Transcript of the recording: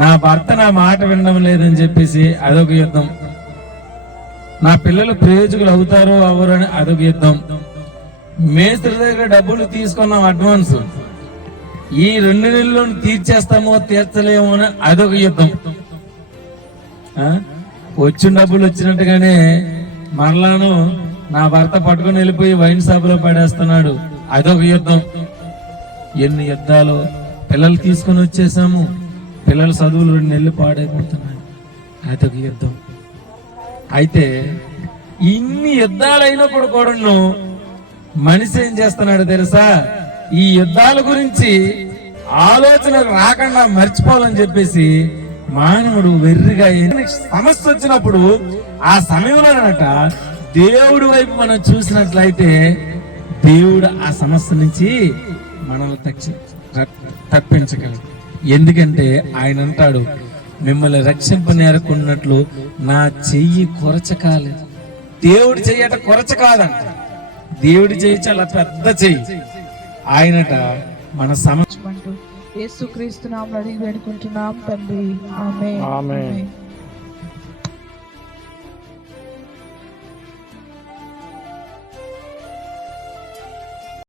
నా భర్త నా మాట వినడం లేదని చెప్పేసి అదొక యుద్ధం. నా పిల్లలు ప్రయోజకులు అవుతారో అవరు అని అదొక యుద్ధం. మేస్త్రి దగ్గర డబ్బులు తీసుకున్నాం అడ్వాన్స్, ఈ 2 నెలల్లో తీర్చేస్తామో తీర్చలేమో అని అదొక యుద్ధం. వచ్చిన డబ్బులు వచ్చినట్టుగానే మరలాను నా భర్త పట్టుకుని వెళ్ళిపోయి వైన్ షాపులో పడేస్తున్నాడు, అదొక యుద్ధం. ఎన్ని యుద్ధాలు. పిల్లలు తీసుకొని వచ్చేసాము, పిల్లల చదువులు 2 నెలలు పాడైపోతున్నాయి, అదొక యుద్ధం. అయితే ఇన్ని యుద్ధాలు అయినప్పుడు కూడా మనిషి ఏం చేస్తున్నాడు తెలుసా? ఈ యుద్ధాల గురించి ఆలోచన రాకుండా మర్చిపోవాలని చెప్పేసి మానవుడు వెర్రిగా సమస్య వచ్చినప్పుడు ఆ సమయంలోనట దేవుడి వైపు మనం చూసినట్లయితే దేవుడు ఆ సమస్య నుంచి మనల్ని తప్పించగలడు. ఎందుకంటే ఆయన అంటాడు, మిమ్మల్ని రక్షింపనేరకున్నట్లు నా చెయ్యి కొరచకాలేదు. దేవుడి చెయ్యట కొరచ కాదంట, దేవుడి చెయ్యి చాలా పెద్ద చెయ్యి. ఆయనట మన సమస్య యేసుక్రీస్తు నామములో అడిగి వేడుకుంటున్నాం తండ్రి, ఆమేన్.